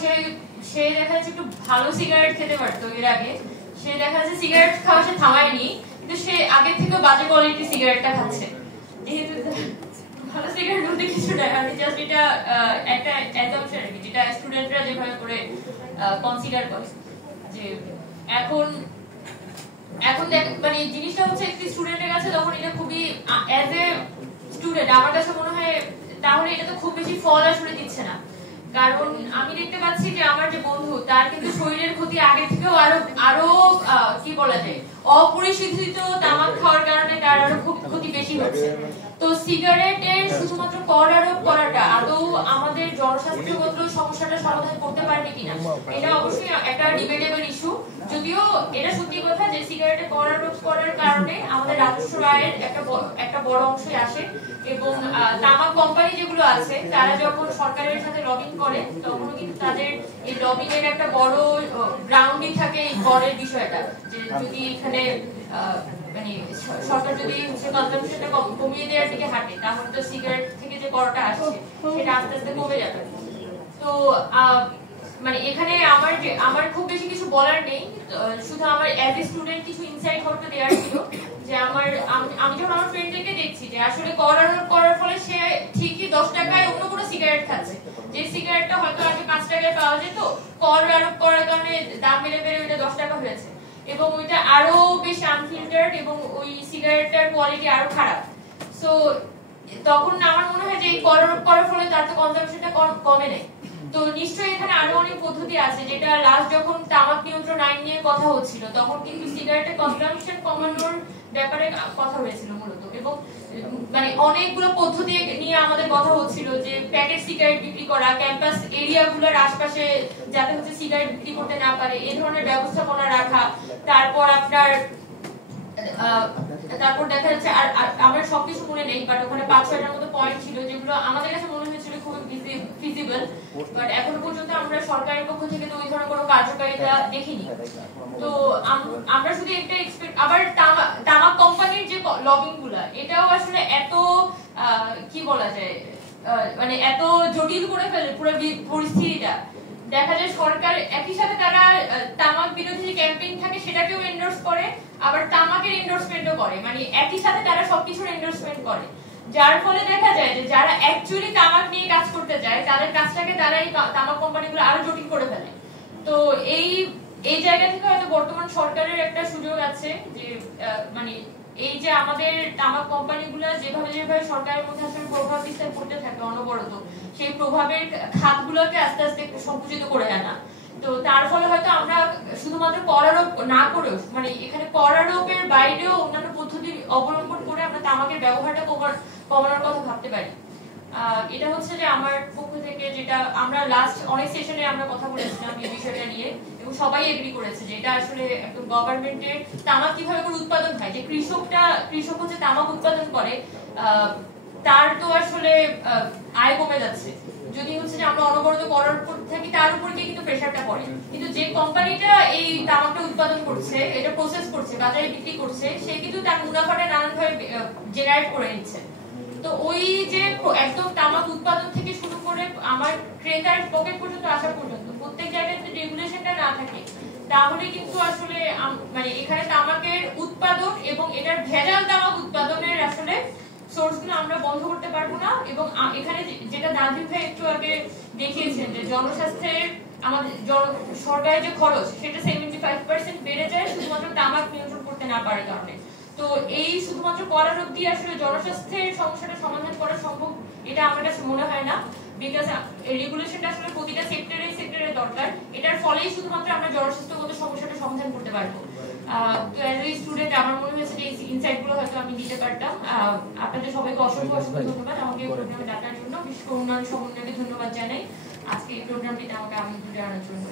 সে সে দেখা যাচ্ছে একটু ভালো সিগারেট খেতে পারতো এর আগে, সে দেখা যাচ্ছে সিগারেট খাওয়া সে থামায়নি, কিন্তু সে আগে থেকে বাজে কোয়ালিটি সিগারেটটা খাচ্ছে। যেহেতু ভালো সিগারেট বলতে কিছু না, আমি জাস্ট এটা একটা অ্যাজাম্পশন আর কি, যেটা স্টুডেন্টরা যেভাবে করে কনসিডার করে যে এখন মানে জিনিসটা হচ্ছে একটি স্টুডেন্টের কাছে তখন এটা খুবই অ্যাজ এ স্টুডেন্ট আমার কাছে মনে হয় তাহলে এটা তো খুব বেশি ফল আসলে দিচ্ছে না। কারণ আমি দেখতে পাচ্ছি যে আমার যে বন্ধু তার কিন্তু শরীরের ক্ষতি আগে থেকেও আরো কি বলা যায় অপরিশোধিত তামাক খাওয়ার কারণে তার আরো খুব ক্ষতি বেশি হচ্ছে। তো সিগারেটের শুধুমাত্র কর আরোপ করাটা আদৌ আমাদের জনস্বাস্থ্যগত সমস্যাটা সমাধান করতে পারবে কিনা এটা অবশ্যই একটা ডিবেটেবল ইস্যু। যদিও এটা সত্যি কথা যে সিগারেটে কর আরোপ করার কারণে আমাদের রাজস্ব আয়ের একটা বড় অংশই আসে, এবং তামাক কোম্পানি যেগুলো আছে তারা যখন সরকারের সাথে লবিং করে তখন কিন্তু তাদের এই লবিং এর একটা বড় গ্রাউন্ডই থাকে এই করের বিষয়টা, যে যদি এখানে মানে সরকার যদি কনজাম্পশনটা কমিয়ে দেওয়ার দিকে হাঁটে তাহলে তো সিগারেট থেকে যে করটা আসছে সেটা আস্তে আস্তে কমে যাবে। তো মানে এখানে আমার খুব বেশি কিছু বলার নেই, শুধু আমার অ্যাজ এ স্টুডেন্ট কিছু ইনসাইট করতে দেওয়ার ছিল যে আমি যখন আমার ফ্রেন্ডকে দেখছি যে আসলে কর আরোপ করার ফলে সে ঠিকই 10 টাকায় অন্য কোনো সিগারেট খাচ্ছে, যে সিগারেটটা হয়তো আগে 5 টাকায় পাওয়া যেত, কর আরোপ করার কারণে দাম বেড়ে বেড়ে ওইটা 10 টাকা হয়েছে, এবং ওইটা আরো বেশি আনফিল্টার্ড এবং ওই সিগারেটটার কোয়ালিটি আরো খারাপ। সো তখন আমার মনে হয় যে এই কর আরোপ করার ফলে তার তো কনজাম্পশনটা কমে নাই। তো নিশ্চয়ই এখানে আরো অনেক পদ্ধতি আছে, যেটা লাস্ট যখন তামাক নিয়ন্ত্রণ আইন নিয়ে কথা হচ্ছিল তখন কিন্তু সিগারেটের কনজাম্পশন কমানোর ব্যাপারে কথা হয়েছিল মূলত, এবং মানে অনেকগুলো পদ্ধতি নিয়ে আমাদের কথা হচ্ছিল যে প্যাকেট সিগারেট বিক্রি করা, ক্যাম্পাস এরিয়াগুলোর আশপাশে যাতে হচ্ছে সিগারেট বিক্রি করতে না পারে এই ধরনের ব্যবস্থাপনা রাখা, তারপর আপনার তারপর দেখা যাচ্ছে আর আমার সবকিছু মনে নেই, বাট ওখানে 5-6টার মতো পয়েন্ট ছিল যেগুলো আমাদের কাছে মনে হয়েছিল খুবই ফিজিবল, বাট এখনো পর্যন্ত আমরা সরকারের পক্ষ থেকে তো ওই ধরনের কোনো কার্যকারিতা দেখিনি। তো আমরা শুধু একটা আবার তামাক কোম্পানির যে লবিং গুলা এটাও আসলে এত কি বলা যায় মানে এত জটিল করে ফেলে পুরো পরিস্থিতিটা। দেখা যায় সরকার একই সাথে তারা তামাক বিরোধী যে ক্যাম্পেইন থাকে সেটাকেও এন্ডোর্স করে, আবার তামাকের এন্ডোর্সমেন্টও করে, মানে একই সাথে তারা সবকিছুর এন্ডোর্সমেন্ট করে, যার ফলে দেখা যায় যে যারা অ্যাকচুয়ালি তামাক নিয়ে কাজ করতে যায় তাদের কাজটাকে তারা এই তামাক কোম্পানিগুলো আরো জটিল করে ফেলে। তো এই জায়গা থেকে হয়তো বর্তমান সরকারের একটা সুযোগ আছে যে মানে এই যে আমাদের তামাক কোম্পানিগুলো যেভাবে সরকারের মধ্যে আসলে প্রভাব বিস্তার করতে থাকে অনবরত, সেই প্রভাবের খাতগুলোকে আস্তে আস্তে একটু সংকুচিত করে আনা। তো তার ফলে হয়তো আমরা শুধুমাত্র কর আরোপ না করেও মানে এখানে কর আরোপের বাইরেও অন্যান্য পদ্ধতি অবলম্বন করে আমরা তামাকের ব্যবহারটা কমানোর কথা ভাবতে পারি। এটা হচ্ছে যে আমার পক্ষ থেকে যেটা আমরা লাস্ট অনেক সেশনে আমরা কথা বলেছিলাম এই বিষয়টা নিয়ে, এবং সবাই এগ্রি করেছে যে এটা আসলে একদম গভর্নমেন্টের তামাক কিভাবে করে উৎপাদন হয়, যে কৃষক হচ্ছে তামাক উৎপাদন করে তার তো আসলে আয় কমে যাচ্ছে, যদি হচ্ছে যে আমরা অনবরত করার থাকি তার উপর গিয়ে কিন্তু প্রেশারটা পড়ে, কিন্তু যে কোম্পানিটা এই তামাকটা উৎপাদন করছে, এটা প্রসেস করছে, বাজারে বিক্রি করছে, সে কিন্তু তার মুনাফাটা নানানভাবে জেনারেট করে নিচ্ছে। তো ওই যে একদম তামাক উৎপাদন থেকে শুরু করে আমার ক্রেতার পকেট পর্যন্ত আসা পর্যন্ত প্রত্যেক জায়গায় যদি রেগুলেশনটা না থাকে তাহলে কিন্তু আসলে মানে এখানে তামাকের উৎপাদন এবং এটার ভেজাল তামাক উৎপাদনের আসলে সোর্সগুলো আমরা বন্ধ করতে পারবো না। এবং এখানে যেটা নাজিম ভাই একটু আগে দেখিয়েছেন যে জনস্বাস্থ্যের আমাদের সরকারের যে খরচ সেটা 75% বেড়ে যায় শুধুমাত্র তামাক নিয়ন্ত্রণ করতে না পারার কারণে। তো এই শুধুমাত্র কর আরোপ দিয়ে আসলে জনস্বাস্থ্যের সমস্যাটা সমাধান করা সম্ভব এটা আমার কাছে মনে হয় না, বিকজ রেগুলেশনটা আসলে প্রতিটা সেক্টরে দরকার, এটার ফলেই শুধুমাত্র আমরা জনস্বাস্থ্যগত সমস্যাটা সমাধান করতে পারবো। তো অ্যাজ এ স্টুডেন্ট আমার মনে হয়েছে যে এই ইনসাইট গুলো হয়তো আমি দিতে পারতাম। আপনাদের সবাইকে অসংখ্য ধন্যবাদ আমাকে এই প্রোগ্রামে ডাকার জন্য, বিশেষ করে উন্নয়ন সমন্বয়কে ধন্যবাদ জানাই আজকে এই প্রোগ্রামটিতে আমাকে আমন্ত্রণ জানানোর জন্য।